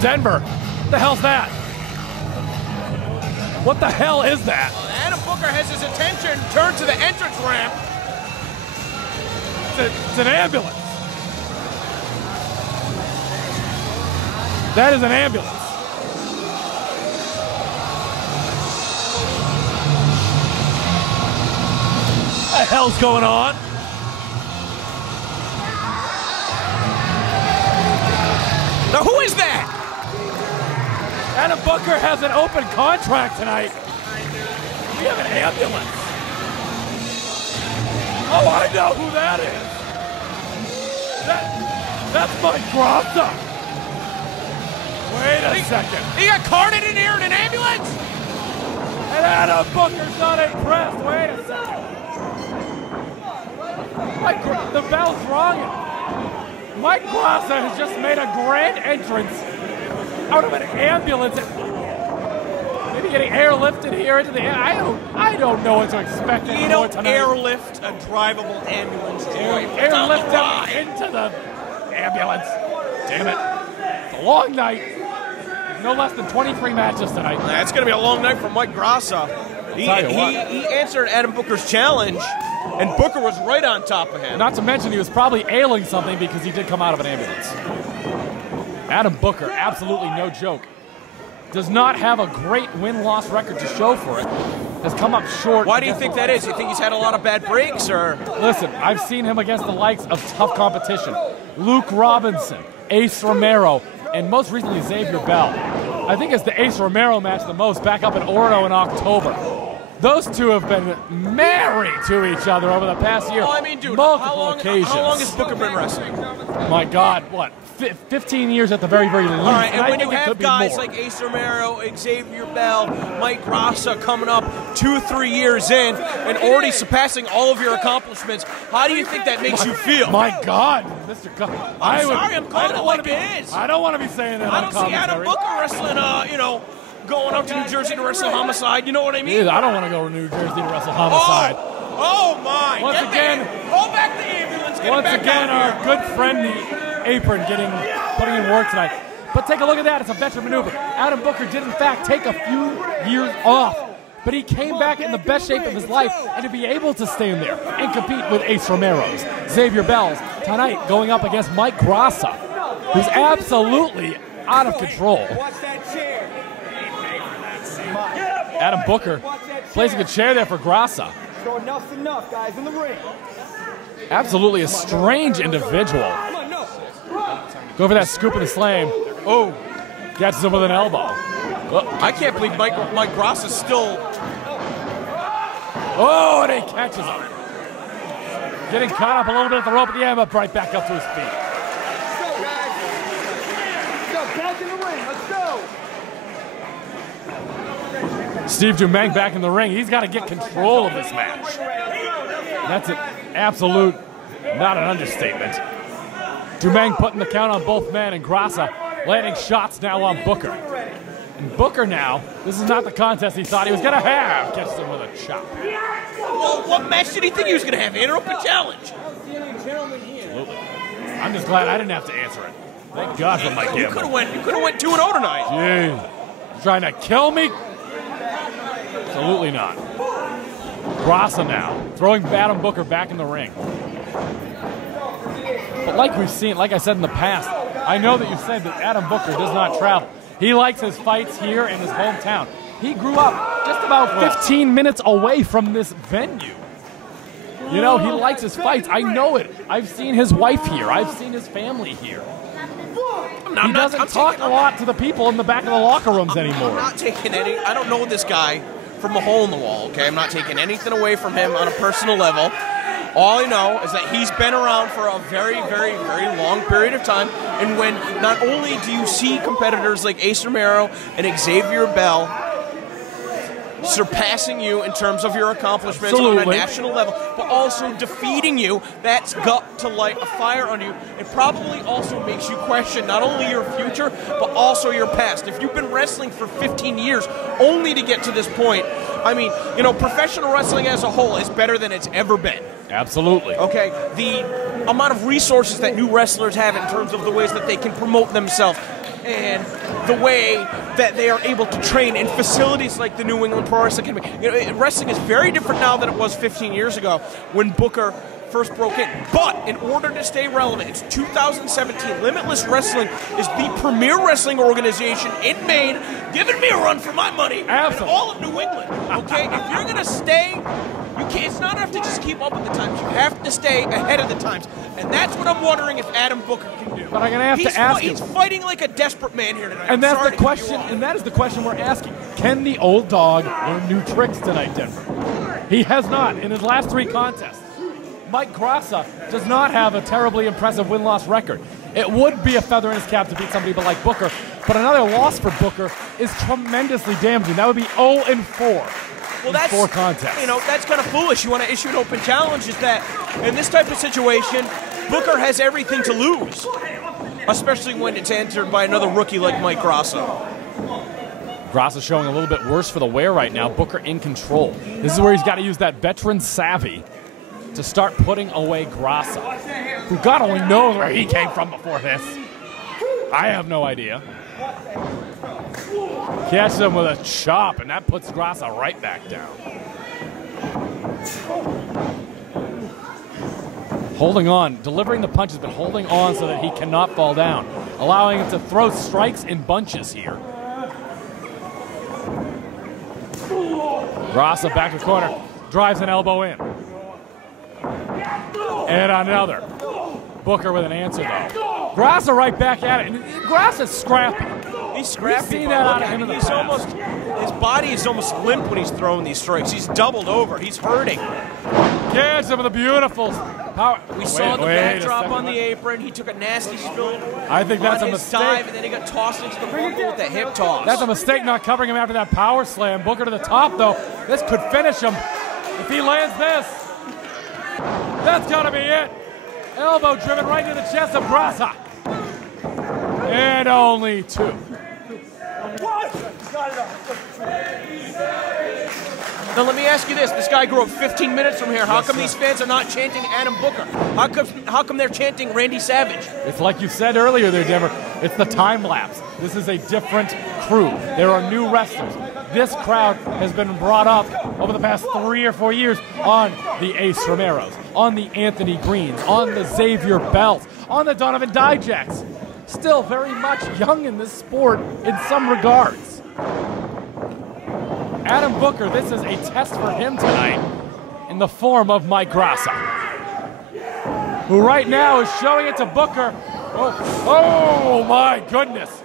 Denver. What the hell's that? What the hell is that? Adam Booker has his attention turned to the entrance ramp. It's an ambulance. That is an ambulance. What the hell's going on? Now who is that? Adam Booker has an open contract tonight. We have an ambulance. Oh, I know who that is. That's Mike Graca. Wait a second. He got carted in here in an ambulance? And Adam Booker's not impressed. Wait a second. The bell's ringing. Mike Graca has just made a grand entrance out of an ambulance. Maybe getting airlifted here into the air. I don't know what to expect. You don't airlift a drivable ambulance. Airlift him into the ambulance. Damn it. It's a long night. No less than 23 matches tonight. That's going to be a long night for Mike Graca. He answered Adam Booker's challenge, and Booker was right on top of him. Not to mention he was probably ailing something because he did come out of an ambulance. Adam Booker, absolutely no joke. Does not have a great win-loss record to show for it. Has come up short. Why do you think that is? You think he's had a lot of bad breaks, or? Listen, I've seen him against the likes of tough competition. Luke Robinson, Ace Romero, and most recently Xavier Bell. I think it's the Ace Romero match the most, back up in Oro in October. Those two have been married to each other over the past year. Oh, I mean, dude, multiple occasions. How long has Booker been wrestling? My God, what? 15 years at the very, very least. All right, and when I you think have guys like Ace Romero, Xavier Bell, Mike Graca coming up 2-3 years in and already surpassing all of your accomplishments, how do you think that makes you feel? My God, Mr. God. I'm calling it like it is. I don't want to be saying that I on don't see Adam Booker wrestling, going up to New Jersey to wrestle Homicide. You know what I mean? I don't want to go to New Jersey to wrestle Homicide. Oh my! Once again, hold back the ambulance. Once again, our good friend, the Apron, putting in work tonight. But take a look at that. It's a veteran maneuver. Adam Booker did, in fact, take a few years off. But he came back in the best shape of his life, and to be able to stand there and compete with Ace Romero's, Xavier Bell's, tonight going up against Mike Graca, who's absolutely out of control. Adam Booker placing a chair there for Graca. Enough's enough, guys, in the ring. Absolutely a strange individual. Go for that scoop and a slam. Oh, catches him with an elbow. I can't believe Mike Graca's still. Oh, and he catches him. Getting caught up a little bit at the rope at the end, but right back up to his feet. Let's go, guys. Let's go, back in the ring. Let's go. Steve Dumang back in the ring. He's got to get control of this match. That's an absolute, not an understatement. Dumang putting the count on both men, and Graca landing shots now on Booker. And Booker now, this is not the contest he thought he was going to have. Catches him with a chop. Well, what match did he think he was going to have? Interrupt the challenge. Absolutely. I'm just glad I didn't have to answer it. Thank God for Mike Gamble. You could have went 2-0 tonight. Jeez. Trying to kill me? Absolutely not. Graca now, throwing Adam Booker back in the ring. But like we've seen, like I said in the past, I know that you said that Adam Booker does not travel. He likes his fights here in his hometown. He grew up just about 15 minutes away from this venue. You know, he likes his fights. I know it. I've seen his wife here. I've seen his family here. He doesn't talk a lot to the people in the back of the locker rooms anymore. I'm not taking any. I don't know this guy from a hole in the wall, okay? I'm not taking anything away from him on a personal level. All I know is that he's been around for a very, very, very long period of time. And when not only do you see competitors like Ace Romero and Xavier Bell surpassing you in terms of your accomplishments on a national level, but also defeating you, that's got to light a fire on you. It probably also makes you question not only your future, but also your past. If you've been wrestling for 15 years only to get to this point, I mean, you know, professional wrestling as a whole is better than it's ever been. Absolutely. Okay, the amount of resources that new wrestlers have in terms of the ways that they can promote themselves, and the way that they are able to train in facilities like the New England Pro Wrestling Academy. You know, wrestling is very different now than it was 15 years ago when Booker first broke in. But in order to stay relevant, it's 2017. Limitless Wrestling is the premier wrestling organization in Maine, giving me a run for my money in all of New England. Okay, if you're gonna stay, you can't. It's not enough to just keep up with the times. You have to stay ahead of the times, and that's what I'm wondering if Adam Booker can do. But I'm gonna have to ask you. He's fighting like a desperate man here tonight. And that's the question. And that is the question we're asking: can the old dog learn new tricks tonight, Denver? He has not in his last 3 contests. Mike Graca does not have a terribly impressive win-loss record. It would be a feather in his cap to beat somebody like Booker, but another loss for Booker is tremendously damaging. That would be 0-4 in 4 contests. You know, that's kind of foolish. You want to issue an open challenge. Is that in this type of situation, Booker has everything to lose, especially when it's answered by another rookie like Mike Graca. Graca's showing a little bit worse for the wear right now. Booker in control. This is where he's got to use that veteran savvy to start putting away Graca, who God only knows where he came from before this. I have no idea. Catches him with a chop, and that puts Graca right back down. Holding on, delivering the punches, but holding on so that he cannot fall down, allowing him to throw strikes in bunches here. Graca back to the corner, drives an elbow in. And another. Booker with an answer, though. Graca right back at it. And Graca's scrappy. He's scrappy. We've seen that out of him in the past. His body is almost limp when he's throwing these strikes. He's doubled over. He's hurting. Catches him with a beautiful power. We saw the backdrop on the apron. He took a nasty spill. I think that's a mistake. Dive, and then he got tossed into the rumble with the hip toss. That's a mistake not covering him after that power slam. Booker to the top, though. This could finish him if he lands this. That's got to be it. Elbow driven right into the chest of Graca. And only 2. Now let me ask you this. This guy grew up 15 minutes from here. How come these fans are not chanting Adam Booker? How come they're chanting Randy Savage? It's like you said earlier there, Denver. It's the time lapse. This is a different crew. There are new wrestlers. This crowd has been brought up over the past 3 or 4 years on the Ace Romeros, on the Anthony Greens, on the Xavier Bells, on the Donovan Dijaks. Still very much young in this sport in some regards. Adam Booker, this is a test for him tonight in the form of Mike Graca, who right now is showing it to Booker. Oh my goodness.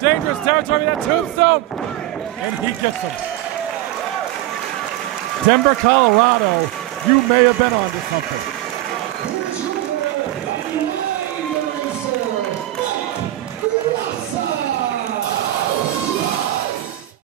Dangerous territory with that tombstone. And he gets him. Denver, Colorado, you may have been onto something.